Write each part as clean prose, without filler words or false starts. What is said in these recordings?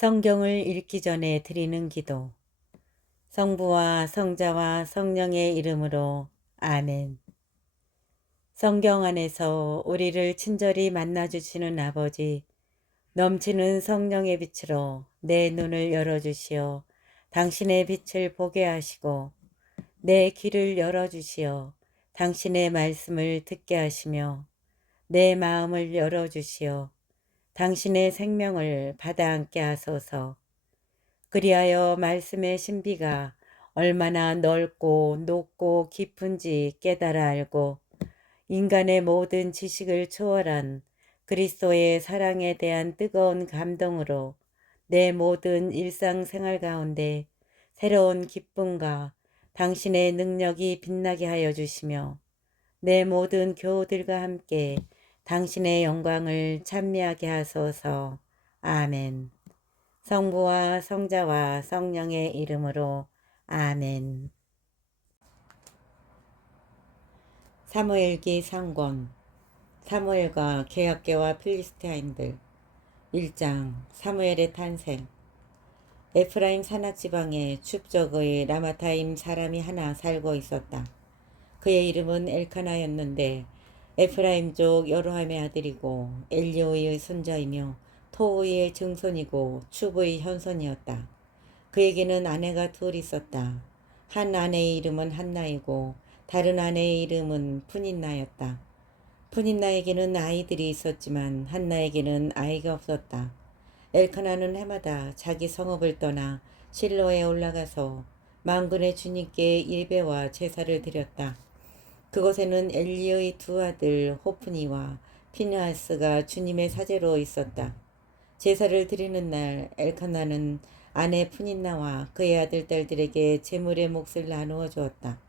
성경을 읽기 전에 드리는 기도. 성부와 성자와 성령의 이름으로 아멘. 성경 안에서 우리를 친절히 만나주시는 아버지, 넘치는 성령의 빛으로 내 눈을 열어주시어 당신의 빛을 보게 하시고 내 귀를 열어주시어 당신의 말씀을 듣게 하시며 내 마음을 열어주시어 당신의 생명을 받아 안게 하소서. 그리하여 말씀의 신비가 얼마나 넓고 높고 깊은지 깨달아 알고 인간의 모든 지식을 초월한 그리스도의 사랑에 대한 뜨거운 감동으로 내 모든 일상생활 가운데 새로운 기쁨과 당신의 능력이 빛나게 하여 주시며 내 모든 교우들과 함께 당신의 영광을 찬미하게 하소서. 아멘. 성부와 성자와 성령의 이름으로 아멘. 사무엘기 상권. 사무엘과 계약계와 필리스티아인들. 1장. 사무엘의 탄생. 에프라임 산악지방에 축적의 라마타임 사람이 하나 살고 있었다. 그의 이름은 엘카나였는데 에프라임족 여로함의 아들이고 엘리오의 손자이며 토우의 증손이고 추브의 현손이었다. 그에게는 아내가 둘 있었다. 한 아내의 이름은 한나이고 다른 아내의 이름은 푸닌나였다. 푸닌나에게는 아이들이 있었지만 한나에게는 아이가 없었다. 엘카나는 해마다 자기 성읍을 떠나 실로에 올라가서 만군의 주님께 예배와 제사를 드렸다. 그곳에는 엘리의 두 아들 호프니와 피느하스가 주님의 사제로 있었다. 제사를 드리는 날 엘카나는 아내 푸닌나와 그의 아들 딸들에게 제물의 몫을 나누어 주었다.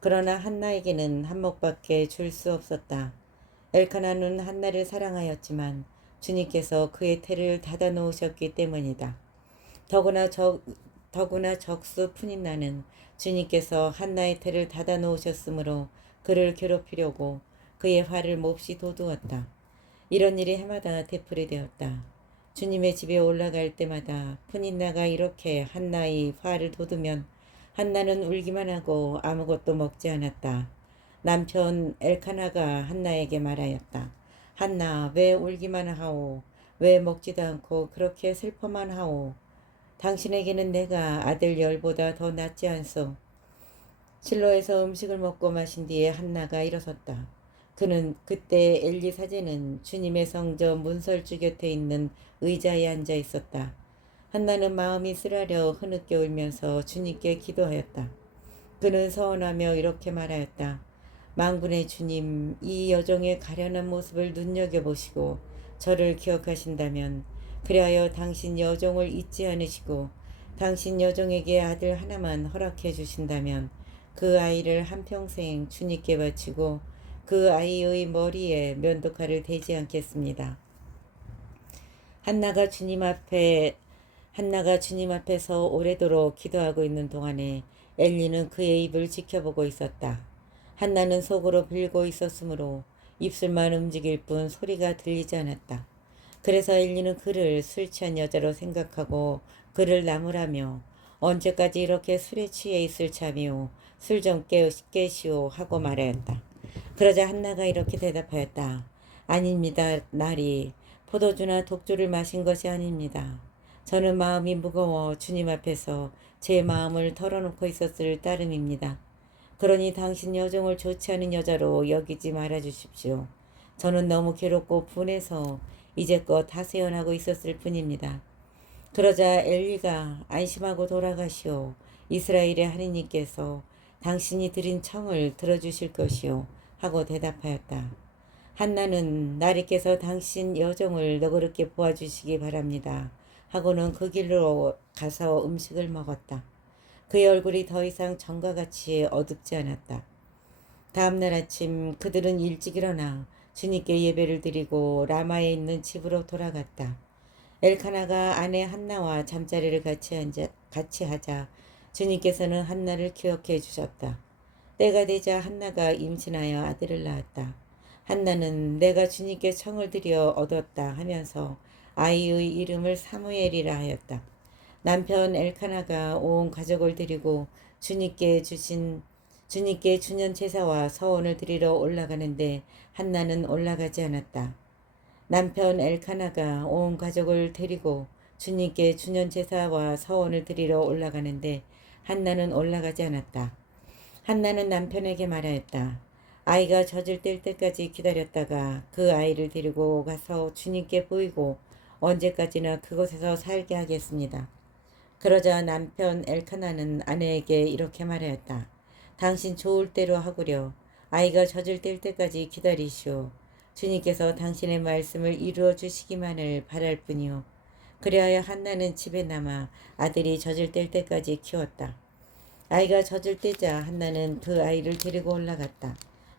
그러나 한나에게는 한 몫밖에 줄 수 없었다. 엘카나는 한나를 사랑하였지만 주님께서 그의 태를 닫아 놓으셨기 때문이다. 더구나 적수 푸닌나는 주님께서 한나의 태를 닫아 놓으셨으므로 그를 괴롭히려고 그의 화를 몹시 돋우었다. 이런 일이 해마다 되풀이되었다. 주님의 집에 올라갈 때마다 푸닌나가 이렇게 한나의 화를 돋우면 한나는 울기만 하고 아무것도 먹지 않았다. 남편 엘카나가 한나에게 말하였다. 한나, 왜 울기만 하오? 왜 먹지도 않고 그렇게 슬퍼만 하오? 당신에게는 내가 아들 열보다 더 낫지 않소? 실로에서 음식을 먹고 마신 뒤에 한나가 일어섰다. 그는 그때 엘리 사제는 주님의 성전 문설주 곁에 있는 의자에 앉아 있었다. 한나는 마음이 쓰라려 흐느껴 울면서 주님께 기도하였다. 그는 서원하며 이렇게 말하였다. 만군의 주님, 이 여종의 가련한 모습을 눈여겨보시고 저를 기억하신다면 그리하여 당신 여종을 잊지 않으시고 당신 여종에게 아들 하나만 허락해 주신다면 그 아이를 한평생 주님께 바치고 그 아이의 머리에 면도칼을 대지 않겠습니다. 한나가 주님 앞에서 오래도록 기도하고 있는 동안에 엘리는 그의 입을 지켜보고 있었다. 한나는 속으로 빌고 있었으므로 입술만 움직일 뿐 소리가 들리지 않았다. 그래서 엘리는 그를 술 취한 여자로 생각하고 그를 나무라며 언제까지 이렇게 술에 취해 있을 참이오? 술 좀 깨시오 하고 말하였다. 그러자 한나가 이렇게 대답하였다. 아닙니다, 나리. 포도주나 독주를 마신 것이 아닙니다. 저는 마음이 무거워 주님 앞에서 제 마음을 털어놓고 있었을 따름입니다. 그러니 당신 여종을 좋지 않은 여자로 여기지 말아 주십시오. 저는 너무 괴롭고 분해서 이제껏 하세연하고 있었을 뿐입니다. 그러자 엘리가 안심하고 돌아가시오. 이스라엘의 하느님께서 당신이 드린 청을 들어주실 것이오. 하고 대답하였다. 한나는 나리께서 당신 여종을 너그럽게 보아주시기 바랍니다. 하고는 그 길로 가서 음식을 먹었다. 그의 얼굴이 더 이상 전과 같이 어둡지 않았다. 다음날 아침 그들은 일찍 일어나 주님께 예배를 드리고 라마에 있는 집으로 돌아갔다. 엘카나가 아내 한나와 잠자리를 같이 하자 주님께서는 한나를 기억해 주셨다. 때가 되자 한나가 임신하여 아들을 낳았다. 한나는 내가 주님께 청을 드려 얻었다 하면서 아이의 이름을 사무엘이라 하였다. 남편 엘카나가 온 가족을 데리고 주님께 주년 제사와 서원을 드리러 올라가는데 한나는 올라가지 않았다. 남편 엘카나가 온 가족을 데리고 주님께 주년 제사와 서원을 드리러 올라가는데 한나는 올라가지 않았다. 한나는 남편에게 말하였다. 아이가 젖을 뗄 때까지 기다렸다가 그 아이를 데리고 가서 주님께 보이고 언제까지나 그곳에서 살게 하겠습니다. 그러자 남편 엘카나는 아내에게 이렇게 말하였다. 당신 좋을 대로 하구려. 아이가 젖을 뗄 때까지 기다리시오. 주님께서 당신의 말씀을 이루어 주시기만을 바랄 뿐이요. 그리하여 한나는 집에 남아 아들이 젖을 뗄 때까지 키웠다. 아이가 젖을 떼자 한나는 그 아이를 데리고 올라갔다.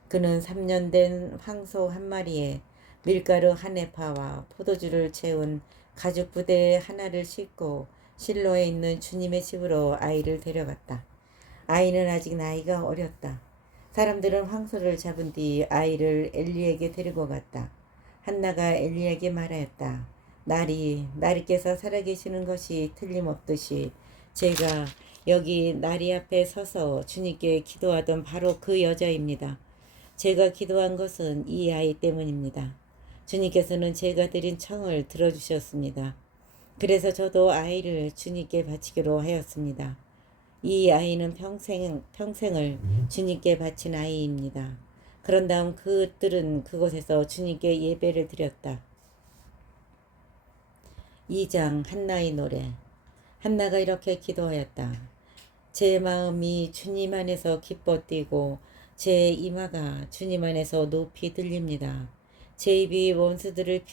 그는 3년 된 황소 한 마리에 밀가루 한 에파와 포도주를 채운 가죽 부대 하나를 싣고 실로에 있는 주님의 집으로 아이를 데려갔다. 아이는 아직 나이가 어렸다. 사람들은 황소를 잡은 뒤 아이를 엘리에게 데리고 갔다. 한나가 엘리에게 말하였다. 나리께서 살아계시는 것이 틀림없듯이 제가 여기 나리 앞에 서서 주님께 기도하던 바로 그 여자입니다. 제가 기도한 것은 이 아이 때문입니다. 주님께서는 제가 드린 청을 들어주셨습니다. 그래서 저도 아이를 주님께 바치기로 하였습니다. 이 아이는 평생을 주님께 바친 아이입니다. 그런 다음 그들은 그곳에서 주님께 예배를 드렸다. 2장 한나의 노래. 한나가 이렇게 기도하였다. 제 마음이 주님 안에서 기뻐 뛰고 제 이마가 주님 안에서 높이 들립니다. 제 입이 원수들을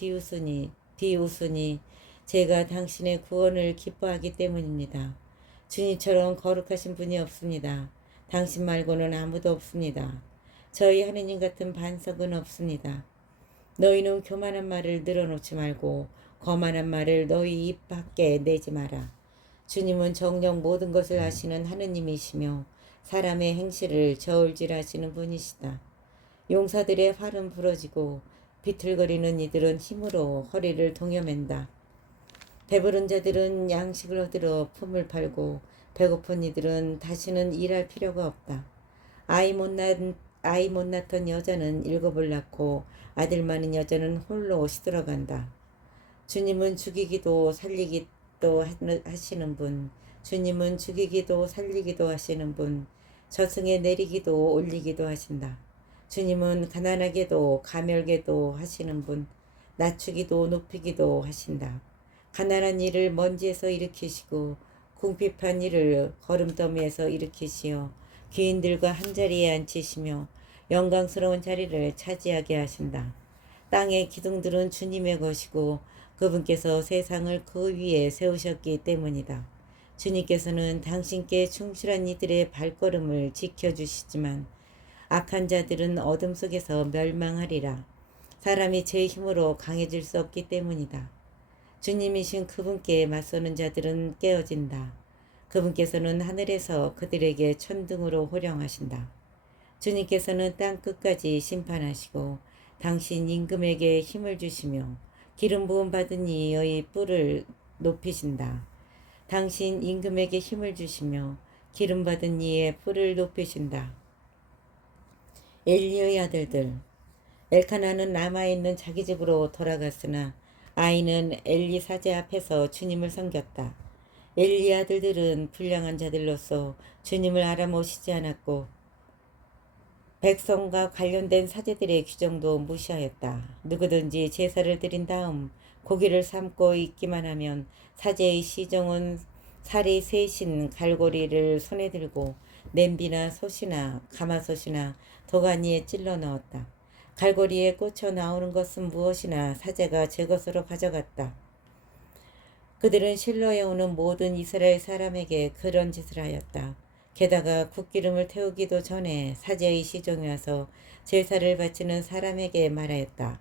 비웃으니 제가 당신의 구원을 기뻐하기 때문입니다. 주님처럼 거룩하신 분이 없습니다. 당신 말고는 아무도 없습니다. 저희 하느님 같은 반석은 없습니다. 너희는 교만한 말을 늘어놓지 말고 거만한 말을 너희 입 밖에 내지 마라. 주님은 정녕 모든 것을 아시는 하느님이시며 사람의 행실을 저울질하시는 분이시다. 용사들의 활은 부러지고 비틀거리는 이들은 힘으로 허리를 동여맨다. 배부른 자들은 양식을 얻으러 품을 팔고 배고픈 이들은 다시는 일할 필요가 없다. 아이 못 낳던 여자는 7을 낳고 아들 많은 여자는 홀로 시들어간다. 주님은 죽이기도 살리기도 하시는 분, 주님은 죽이기도 살리기도 하시는 분, 저승에 내리기도 올리기도 하신다. 주님은 가난하게도 가멸게도 하시는 분, 낮추기도 높이기도 하신다. 가난한 이를 먼지에서 일으키시고 궁핍한 이를 거름더미에서 일으키시어 귀인들과 한자리에 앉히시며 영광스러운 자리를 차지하게 하신다. 땅의 기둥들은 주님의 것이고 그분께서 세상을 그 위에 세우셨기 때문이다. 주님께서는 당신께 충실한 이들의 발걸음을 지켜주시지만 악한 자들은 어둠 속에서 멸망하리라. 사람이 제 힘으로 강해질 수 없기 때문이다. 주님이신 그분께 맞서는 자들은 깨어진다. 그분께서는 하늘에서 그들에게 천둥으로 호령하신다. 주님께서는 땅 끝까지 심판하시고 당신 임금에게 힘을 주시며 기름 부음 받은 이의 뿔을 높이신다. 당신 임금에게 힘을 주시며 기름 받은 이의 뿔을 높이신다. 엘리의 아들들. 엘카나는 남아있는 자기 집으로 돌아갔으나 아이는 엘리 사제 앞에서 주님을 섬겼다. 엘리 아들들은 불량한 자들로서 주님을 알아모시지 않았고 백성과 관련된 사제들의 규정도 무시하였다. 누구든지 제사를 드린 다음 고기를 삶고 있기만 하면 사제의 시종은 살이 세신 갈고리를 손에 들고 냄비나 솥이나 가마솥이나 도가니에 찔러 넣었다. 갈고리에 꽂혀 나오는 것은 무엇이나 사제가 제 것으로 가져갔다. 그들은 실로에 오는 모든 이스라엘 사람에게 그런 짓을 하였다. 게다가 굿기름을 태우기도 전에 사제의 시종이 와서 제사를 바치는 사람에게 말하였다.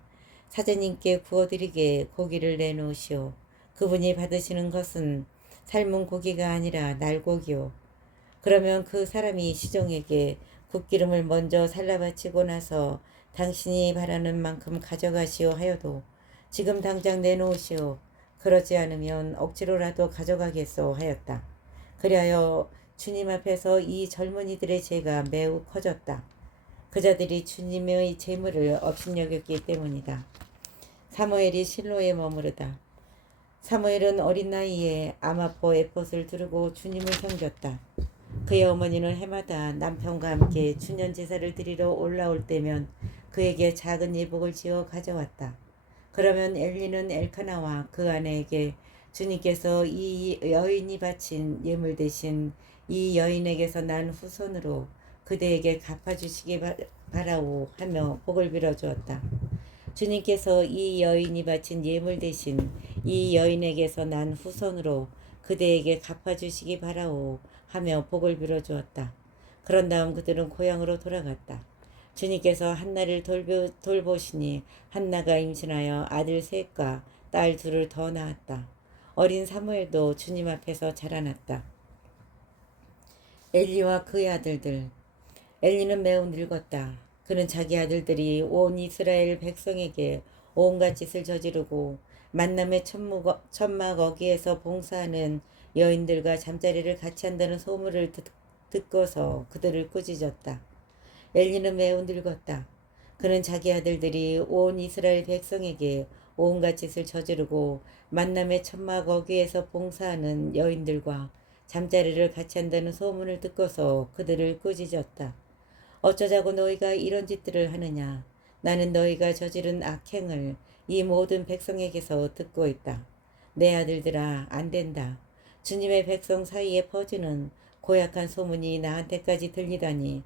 사제님께 구워드리게 고기를 내놓으시오. 그분이 받으시는 것은 삶은 고기가 아니라 날고기요. 그러면 그 사람이 시종에게 굿기름을 먼저 살라바치고 나서 당신이 바라는 만큼 가져가시오 하여도 지금 당장 내놓으시오. 그렇지 않으면 억지로라도 가져가겠소 하였다. 그리하여 주님 앞에서 이 젊은이들의 죄가 매우 커졌다. 그자들이 주님의 재물을 업신여겼기 때문이다. 사무엘이 실로에 머무르다. 사무엘은 어린 나이에 아마포 에봇을 두르고 주님을 섬겼다. 그의 어머니는 해마다 남편과 함께 주년 제사를 드리러 올라올 때면 그에게 작은 예복을 지어 가져왔다. 그러면 엘리는 엘카나와 그 아내에게 주님께서 이 여인이 바친 예물 대신 이 여인에게서 난 후손으로 그대에게 갚아주시기 바라오 하며 복을 빌어주었다. 주님께서 이 여인이 바친 예물 대신 이 여인에게서 난 후손으로 그대에게 갚아주시기 바라오 하며 복을 빌어주었다. 그런 다음 그들은 고향으로 돌아갔다. 주님께서 한나를 돌보시니 한나가 임신하여 아들 셋과 딸 둘을 더 낳았다. 어린 사무엘도 주님 앞에서 자라났다. 엘리와 그의 아들들. 엘리는 매우 늙었다. 그는 자기 아들들이 온 이스라엘 백성에게 온갖 짓을 저지르고 만남의 천막 어귀에서 봉사하는 여인들과 잠자리를 같이 한다는 소문을 듣고서 그들을 꾸짖었다. 엘리는 매우 늙었다. 그는 자기 아들들이 온 이스라엘 백성에게 온갖 짓을 저지르고 만남의 천막 어귀에서 봉사하는 여인들과 잠자리를 같이 한다는 소문을 듣고서 그들을 꾸짖었다. 어쩌자고 너희가 이런 짓들을 하느냐. 나는 너희가 저지른 악행을 이 모든 백성에게서 듣고 있다. 내 아들들아, 안 된다. 주님의 백성 사이에 퍼지는 고약한 소문이 나한테까지 들리다니.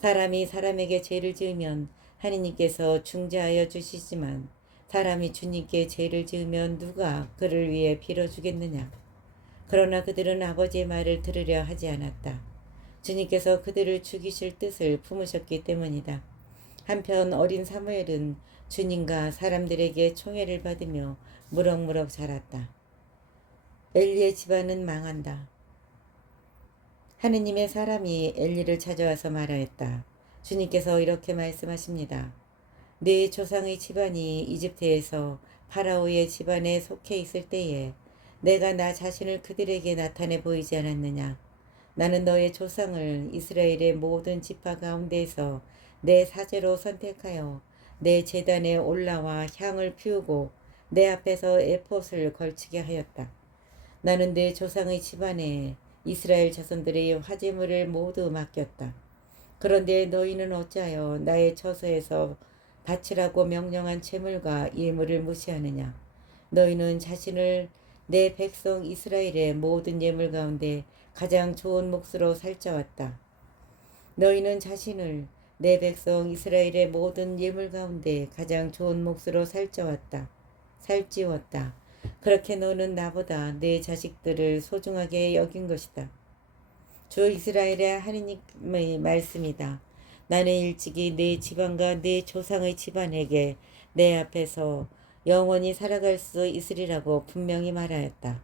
사람이 사람에게 죄를 지으면 하느님께서 중재하여 주시지만 사람이 주님께 죄를 지으면 누가 그를 위해 빌어주겠느냐. 그러나 그들은 아버지의 말을 들으려 하지 않았다. 주님께서 그들을 죽이실 뜻을 품으셨기 때문이다. 한편 어린 사무엘은 주님과 사람들에게 총애를 받으며 무럭무럭 자랐다. 엘리의 집안은 망한다. 하느님의 사람이 엘리를 찾아와서 말하였다. 주님께서 이렇게 말씀하십니다. 네 조상의 집안이 이집트에서 파라오의 집안에 속해 있을 때에 내가 나 자신을 그들에게 나타내 보이지 않았느냐. 나는 너의 조상을 이스라엘의 모든 지파 가운데에서 내 사제로 선택하여 내 제단에 올라와 향을 피우고 내 앞에서 에봇을 걸치게 하였다. 나는 내 조상의 집안에 이스라엘 자손들의 화제물을 모두 맡겼다. 그런데 너희는 어찌하여 나의 처소에서 바치라고 명령한 제물과 예물을 무시하느냐. 너희는 자신을 내 백성 이스라엘의 모든 예물 가운데 가장 좋은 몫으로 살쪄왔다. 너희는 자신을 내 백성 이스라엘의 모든 예물 가운데 가장 좋은 몫으로 살찌웠다. 그렇게 너는 나보다 내 자식들을 소중하게 여긴 것이다. 주 이스라엘의 하느님의 말씀이다. 나는 일찍이 내 집안과 내 조상의 집안에게 내 앞에서 영원히 살아갈 수 있으리라고 분명히 말하였다.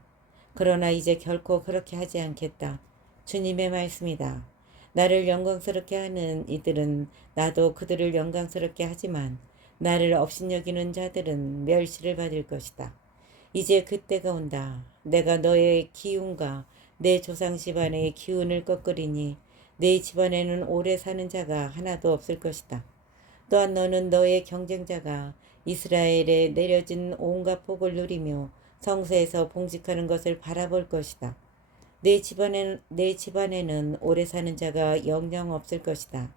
그러나 이제 결코 그렇게 하지 않겠다. 주님의 말씀이다. 나를 영광스럽게 하는 이들은 나도 그들을 영광스럽게 하지만 나를 업신여기는 자들은 멸시를 받을 것이다. 이제 그때가 온다. 내가 너의 기운과 내 조상 집안의 기운을 꺾으리니 내 집안에는 오래 사는 자가 하나도 없을 것이다. 또한 너는 너의 경쟁자가 이스라엘에 내려진 온갖 복을 누리며 성소에서 봉직하는 것을 바라볼 것이다. 내 집안에는 오래 사는 자가 영영 없을 것이다.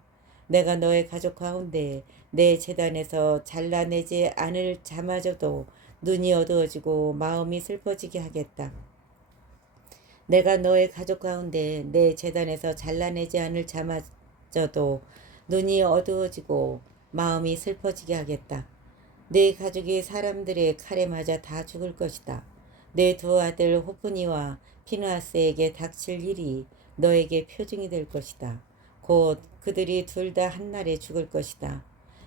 내가 너의 가족 가운데 내 제단에서 잘라내지 않을 자마저도 눈이 어두워지고 마음이 슬퍼지게 하겠다. 내가 너의 가족 가운데 내 제단에서 잘라내지 않을 자마저도 눈이 어두워지고 마음이 슬퍼지게 하겠다. 내 가족이 사람들의 칼에 맞아 다 죽을 것이다. 내 두 아들 호프니와 피누아스에게 닥칠 일이 너에게 표징이 될 것이다. 곧 그들이 둘 다 한날에 죽을 것이다.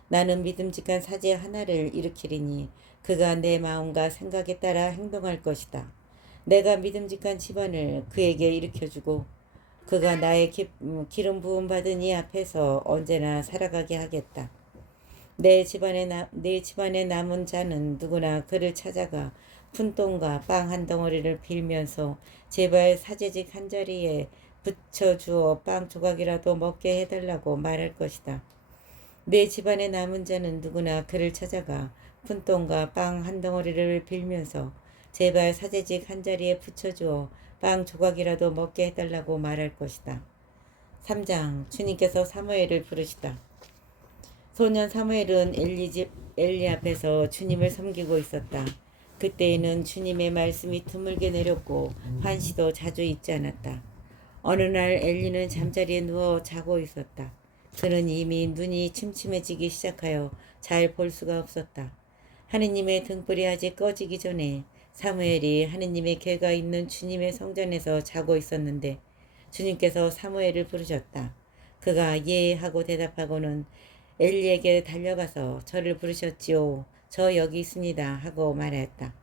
나는 믿음직한 사제 하나를 일으키리니 그가 내 마음과 생각에 따라 행동할 것이다. 내가 믿음직한 집안을 그에게 일으켜주고 그가 나의 기름 부음 받은 이 앞에서 언제나 살아가게 하겠다. 내 집안에 남은 자는 누구나 그를 찾아가 푼돈과 빵 한 덩어리를 빌면서 제발 사제직 한 자리에 붙여주어 빵 조각이라도 먹게 해달라고 말할 것이다. 내 집안에 남은 자는 누구나 그를 찾아가 푼돈과 빵 한 덩어리를 빌면서 제발 사제직 한 자리에 붙여주어 빵 조각이라도 먹게 해달라고 말할 것이다. 3장 주님께서 사무엘을 부르시다. 소년 사무엘은 엘리 앞에서 주님을 섬기고 있었다. 그때에는 주님의 말씀이 드물게 내렸고 환시도 자주 있지 않았다. 어느 날 엘리는 잠자리에 누워 자고 있었다. 그는 이미 눈이 침침해지기 시작하여 잘 볼 수가 없었다. 하느님의 등불이 아직 꺼지기 전에 사무엘이 하느님의 궤가 있는 주님의 성전에서 자고 있었는데 주님께서 사무엘을 부르셨다. 그가 예 하고 대답하고는 엘리에게 달려가서 저를 부르셨지요. 저 여기 있습니다 하고 말하였다.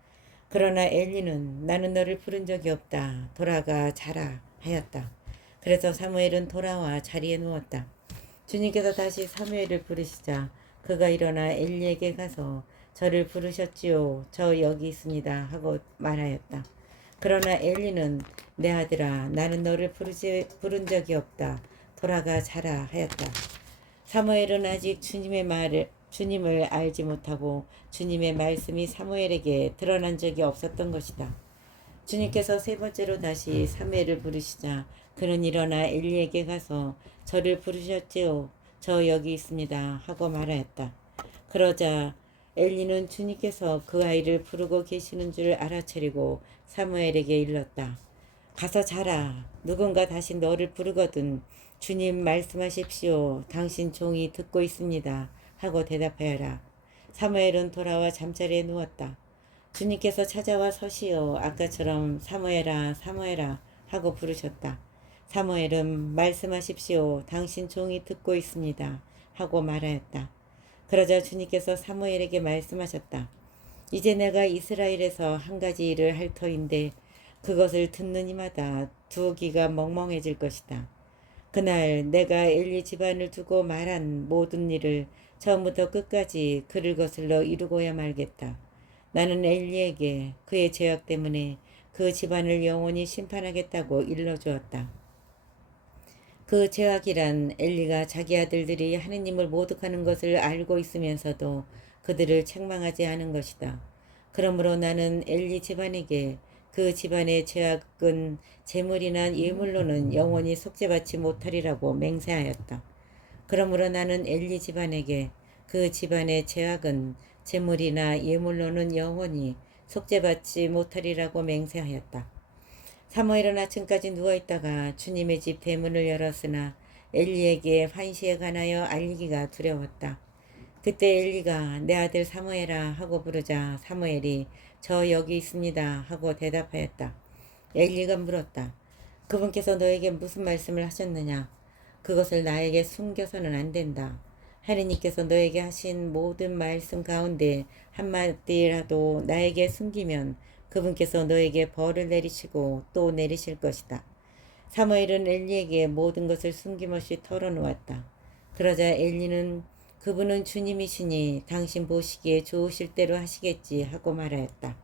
그러나 엘리는 나는 너를 부른 적이 없다. 돌아가 자라 하였다. 그래서 사무엘은 돌아와 자리에 누웠다. 주님께서 다시 사무엘을 부르시자 그가 일어나 엘리에게 가서 저를 부르셨지요. 저 여기 있습니다 하고 말하였다. 그러나 엘리는 내 아들아 나는 너를 부른 적이 없다. 돌아가 자라 하였다. 사무엘은 아직 주님을 알지 못하고 주님의 말씀이 사무엘에게 드러난 적이 없었던 것이다. 주님께서 세 번째로 다시 사무엘을 부르시자 그는 일어나 엘리에게 가서 저를 부르셨지요. 저 여기 있습니다 하고 말하였다. 그러자 엘리는 주님께서 그 아이를 부르고 계시는 줄 알아차리고 사무엘에게 일렀다. 가서 자라. 누군가 다시 너를 부르거든 주님 말씀하십시오. 당신 종이 듣고 있습니다 하고 대답하여라. 사무엘은 돌아와 잠자리에 누웠다. 주님께서 찾아와 서시어 아까처럼 사무엘아 사무엘아 하고 부르셨다. 사무엘은 말씀하십시오. 당신 종이 듣고 있습니다 하고 말하였다. 그러자 주님께서 사무엘에게 말씀하셨다. 이제 내가 이스라엘에서 한 가지 일을 할 터인데 그것을 듣는 이마다 두 귀가 멍멍해질 것이다. 그날 내가 엘리 집안을 두고 말한 모든 일을 처음부터 끝까지 그를 거슬러 이루고야 말겠다. 나는 엘리에게 그의 죄악 때문에 그 집안을 영원히 심판하겠다고 일러주었다. 그 죄악이란 엘리가 자기 아들들이 하느님을 모독하는 것을 알고 있으면서도 그들을 책망하지 않은 것이다. 그러므로 나는 엘리 집안에게 그 집안의 죄악은 재물이나 예물로는 영원히 속죄받지 못하리라고 맹세하였다. 그러므로 나는 엘리 집안에게 그 집안의 죄악은 재물이나 예물로는 영원히 속죄받지 못하리라고 맹세하였다. 사무엘은 아침까지 누워있다가 주님의 집 대문을 열었으나 엘리에게 환시에 관하여 알리기가 두려웠다. 그때 엘리가 내 아들 사무엘아 하고 부르자 사무엘이 저 여기 있습니다 하고 대답하였다. 엘리가 물었다. 그분께서 너에게 무슨 말씀을 하셨느냐? 그것을 나에게 숨겨서는 안 된다. 하느님께서 너에게 하신 모든 말씀 가운데 한마디라도 나에게 숨기면 그분께서 너에게 벌을 내리시고 또 내리실 것이다. 사무엘은 엘리에게 모든 것을 숨김없이 털어놓았다. 그러자 엘리는 그분은 주님이시니 당신 보시기에 좋으실 대로 하시겠지 하고 말하였다.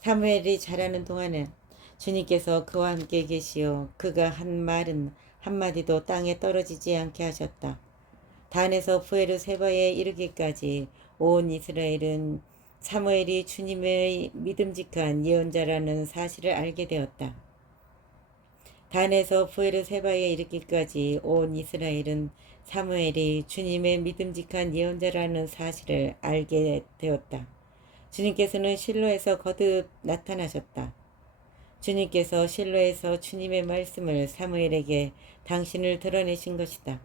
사무엘이 자라는 동안에 주님께서 그와 함께 계시어 그가 한 말은 한마디도 땅에 떨어지지 않게 하셨다. 단에서 부에르세바에 이르기까지 온 이스라엘은 사무엘이 주님의 믿음직한 예언자라는 사실을 알게 되었다. 단에서 부에르세바에 이르기까지 온 이스라엘은 사무엘이 주님의 믿음직한 예언자라는 사실을 알게 되었다. 주님께서는 실로에서 거듭 나타나셨다. 주님께서 실로에서 주님의 말씀을 사무엘에게 당신을 드러내신 것이다.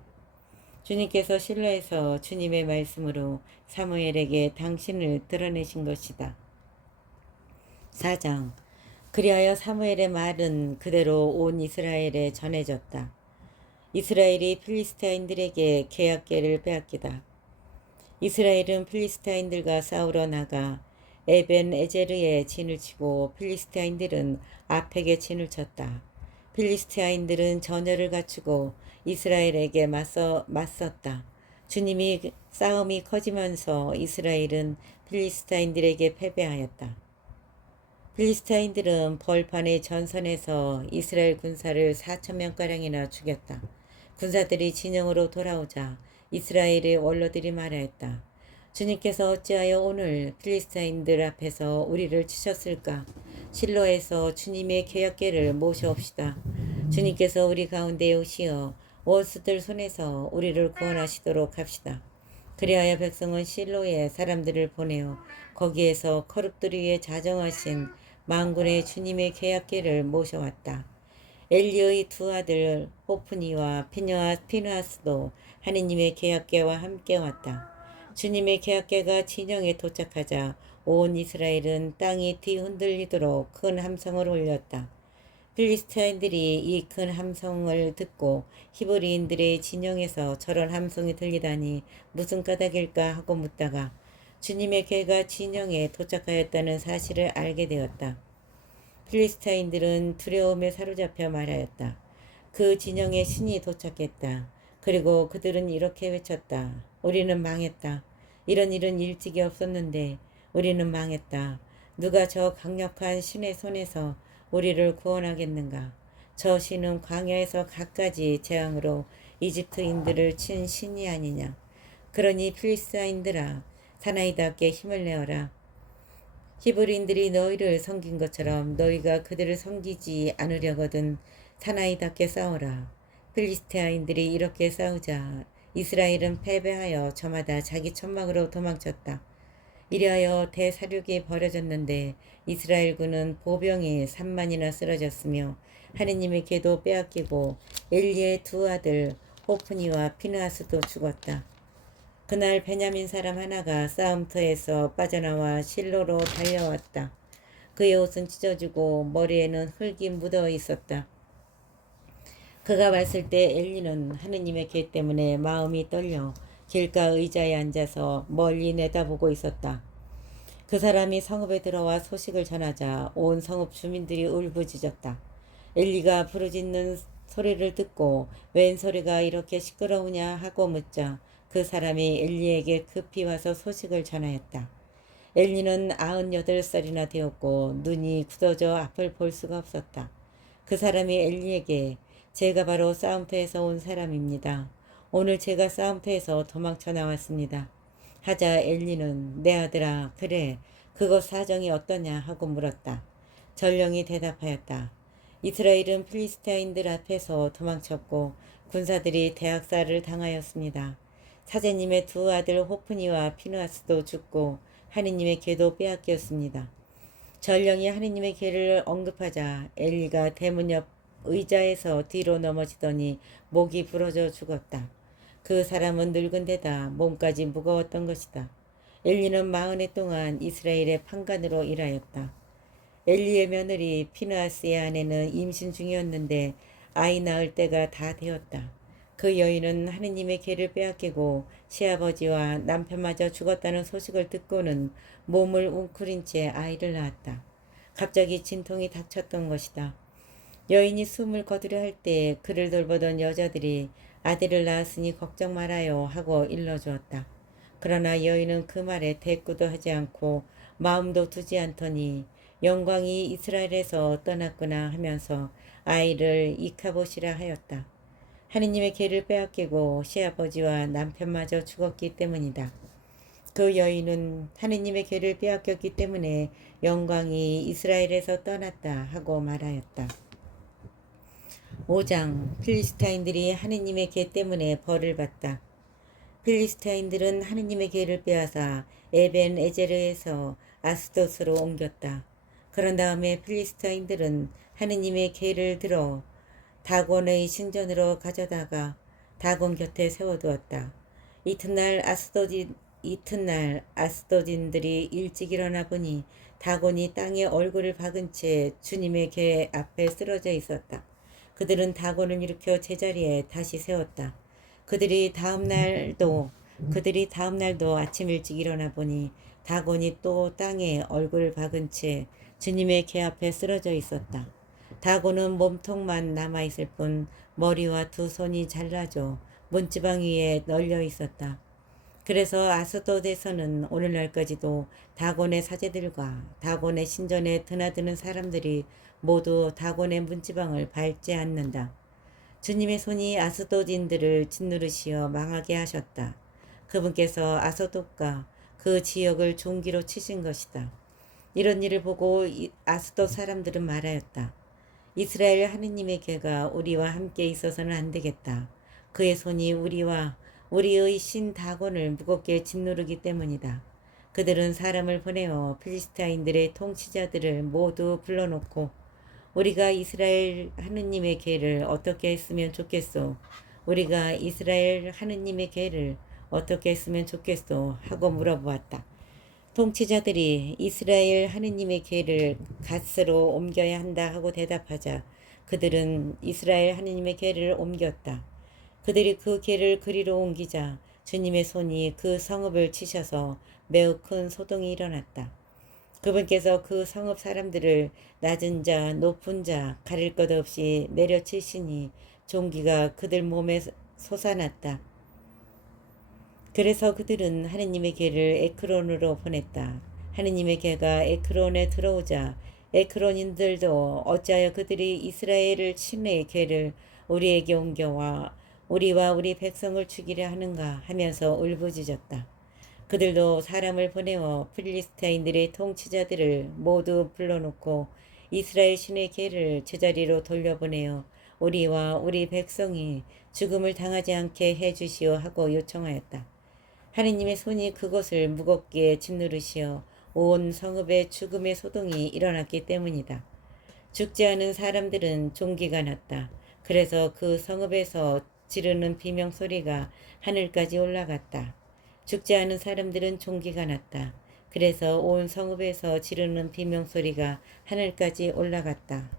주님께서 실로에서 주님의 말씀으로 사무엘에게 당신을 드러내신 것이다. 4장 그리하여 사무엘의 말은 그대로 온 이스라엘에 전해졌다. 이스라엘이 필리스타인들에게 계약궤를 빼앗기다. 이스라엘은 필리스타인들과 싸우러 나가 에벤 에제르에 진을 치고 필리스타인들은 아펙에 진을 쳤다. 필리스타인들은 전열을 갖추고 이스라엘에게 맞섰다. 주님이 싸움이 커지면서 이스라엘은 필리스타인들에게 패배하였다. 필리스타인들은 벌판의 전선에서 이스라엘 군사를 4천 명가량이나 죽였다. 군사들이 진영으로 돌아오자 이스라엘의 원로들이 말하였다. 주님께서 어찌하여 오늘 필리스타인들 앞에서 우리를 치셨을까? 실로에서 주님의 계약궤를 모셔옵시다. 주님께서 우리 가운데 오시어 원수들 손에서 우리를 구원하시도록 합시다. 그리하여 백성은 실로에 사람들을 보내어 거기에서 거룩들 위에 자정하신 만군의 주님의 계약궤를 모셔왔다. 엘리의 두 아들 호프니와 피느하스도 하느님의 계약궤와 함께 왔다. 주님의 계약궤가 진영에 도착하자 온 이스라엘은 땅이 뒤흔들리도록 큰 함성을 올렸다. 필리스타인들이 이 큰 함성을 듣고 히브리인들의 진영에서 저런 함성이 들리다니 무슨 까닭일까 하고 묻다가 주님의 궤가 진영에 도착하였다는 사실을 알게 되었다. 필리스타인들은 두려움에 사로잡혀 말하였다. 그 진영에 신이 도착했다. 그리고 그들은 이렇게 외쳤다. 우리는 망했다. 이런 일은 일찍이 없었는데 우리는 망했다. 누가 저 강력한 신의 손에서 우리를 구원하겠는가? 저 신은 광야에서 갖가지 재앙으로 이집트인들을 친 신이 아니냐? 그러니 필리스타인들아 사나이답게 힘을 내어라. 히브리인들이 너희를 섬긴 것처럼 너희가 그들을 섬기지 않으려거든 사나이답게 싸우라. 필리스타인들이 이렇게 싸우자 이스라엘은 패배하여 저마다 자기 천막으로 도망쳤다. 이리하여 대사륙이 벌어졌는데 이스라엘군은 보병이 3만이나 쓰러졌으며 하느님의 궤도 빼앗기고 엘리의 두 아들 호프니와 피느하스도 죽었다. 그날 베냐민 사람 하나가 싸움터에서 빠져나와 실로로 달려왔다. 그의 옷은 찢어지고 머리에는 흙이 묻어 있었다. 그가 봤을 때 엘리는 하느님의 궤 때문에 마음이 떨려 길가 의자에 앉아서 멀리 내다보고 있었다. 그 사람이 성읍에 들어와 소식을 전하자 온 성읍 주민들이 울부짖었다. 엘리가 부르짖는 소리를 듣고 웬 소리가 이렇게 시끄러우냐 하고 묻자 그 사람이 엘리에게 급히 와서 소식을 전하였다. 엘리는 98살이나 되었고 눈이 굳어져 앞을 볼 수가 없었다. 그 사람이 엘리에게 제가 바로 싸움터에서 온 사람입니다. 오늘 제가 싸움터에서 도망쳐 나왔습니다. 하자 엘리는 내 아들아 그래 그것 사정이 어떠냐 하고 물었다. 전령이 대답하였다. 이스라엘은 필리스타인들 앞에서 도망쳤고 군사들이 대학살을 당하였습니다. 사제님의 두 아들 호프니와 피느하스도 죽고 하느님의 궤도 빼앗겼습니다. 전령이 하느님의 궤를 언급하자 엘리가 대문 옆 의자에서 뒤로 넘어지더니 목이 부러져 죽었다. 그 사람은 늙은 데다 몸까지 무거웠던 것이다. 엘리는 40해 동안 이스라엘의 판관으로 일하였다. 엘리의 며느리 피느하스의 아내는 임신 중이었는데 아이 낳을 때가 다 되었다. 그 여인은 하느님의 궤를 빼앗기고 시아버지와 남편마저 죽었다는 소식을 듣고는 몸을 웅크린 채 아이를 낳았다. 갑자기 진통이 닥쳤던 것이다. 여인이 숨을 거두려 할 때 그를 돌보던 여자들이 아들을 낳았으니 걱정 말아요 하고 일러주었다. 그러나 여인은 그 말에 대꾸도 하지 않고 마음도 두지 않더니 영광이 이스라엘에서 떠났구나 하면서 아이를 이카봇이라 하였다. 하느님의 궤를 빼앗기고 시아버지와 남편마저 죽었기 때문이다. 그 여인은 하느님의 궤를 빼앗겼기 때문에 영광이 이스라엘에서 떠났다 하고 말하였다. 5장 필리스타인들이 하느님의 궤 때문에 벌을 받다. 필리스타인들은 하느님의 궤를 빼앗아 에벤 에제르에서 아스돗으로 옮겼다. 그런 다음에 필리스타인들은 하느님의 궤를 들어 다곤의 신전으로 가져다가 다곤 곁에 세워두었다. 이튿날 아스도딘들이 일찍 일어나 보니 다곤이 땅에 얼굴을 박은 채 주님의 궤 앞에 쓰러져 있었다. 그들은 다곤을 일으켜 제자리에 다시 세웠다. 그들이 다음 날도 아침 일찍 일어나 보니 다곤이 또 땅에 얼굴을 박은 채 주님의 궤 앞에 쓰러져 있었다. 다곤은 몸통만 남아있을 뿐 머리와 두 손이 잘라져 문지방 위에 널려 있었다. 그래서 아스돗에서는 오늘날까지도 다곤의 사제들과 다곤의 신전에 드나드는 사람들이 모두 다곤의 문지방을 밟지 않는다. 주님의 손이 아스돗인들을 짓누르시어 망하게 하셨다. 그분께서 아스돗과 그 지역을 종기로 치신 것이다. 이런 일을 보고 아스돗 사람들은 말하였다. 이스라엘 하느님의 궤가 우리와 함께 있어서는 안 되겠다. 그의 손이 우리와 우리의 신 다곤을 무겁게 짓누르기 때문이다. 그들은 사람을 보내어 필리스타인들의 통치자들을 모두 불러놓고 우리가 이스라엘 하느님의 궤를 어떻게 했으면 좋겠소? 우리가 이스라엘 하느님의 궤를 어떻게 했으면 좋겠소? 하고 물어보았다. 통치자들이 이스라엘 하느님의 궤를 갓으로 옮겨야 한다 하고 대답하자 그들은 이스라엘 하느님의 궤를 옮겼다. 그들이 그 궤를 그리로 옮기자 주님의 손이 그 성읍을 치셔서 매우 큰 소동이 일어났다. 그분께서 그 성읍 사람들을 낮은 자 높은 자 가릴 것 없이 내려치시니 종기가 그들 몸에 솟아났다. 그래서 그들은 하느님의 궤를 에크론으로 보냈다. 하느님의 궤가 에크론에 들어오자 에크론인들도 어찌하여 그들이 이스라엘을 신의 궤를 우리에게 옮겨와 우리와 우리 백성을 죽이려 하는가 하면서 울부짖었다. 그들도 사람을 보내어 필리스타인들의 통치자들을 모두 불러놓고 이스라엘 신의 궤를 제자리로 돌려보내어 우리와 우리 백성이 죽음을 당하지 않게 해주시오 하고 요청하였다. 하느님의 손이 그것을 무겁게 짓누르시어 온 성읍에 죽음의 소동이 일어났기 때문이다. 죽지 않은 사람들은 종기가 났다. 그래서 그 성읍에서 지르는 비명 소리가 하늘까지 올라갔다. 죽지 않은 사람들은 종기가 났다. 그래서 온 성읍에서 지르는 비명 소리가 하늘까지 올라갔다.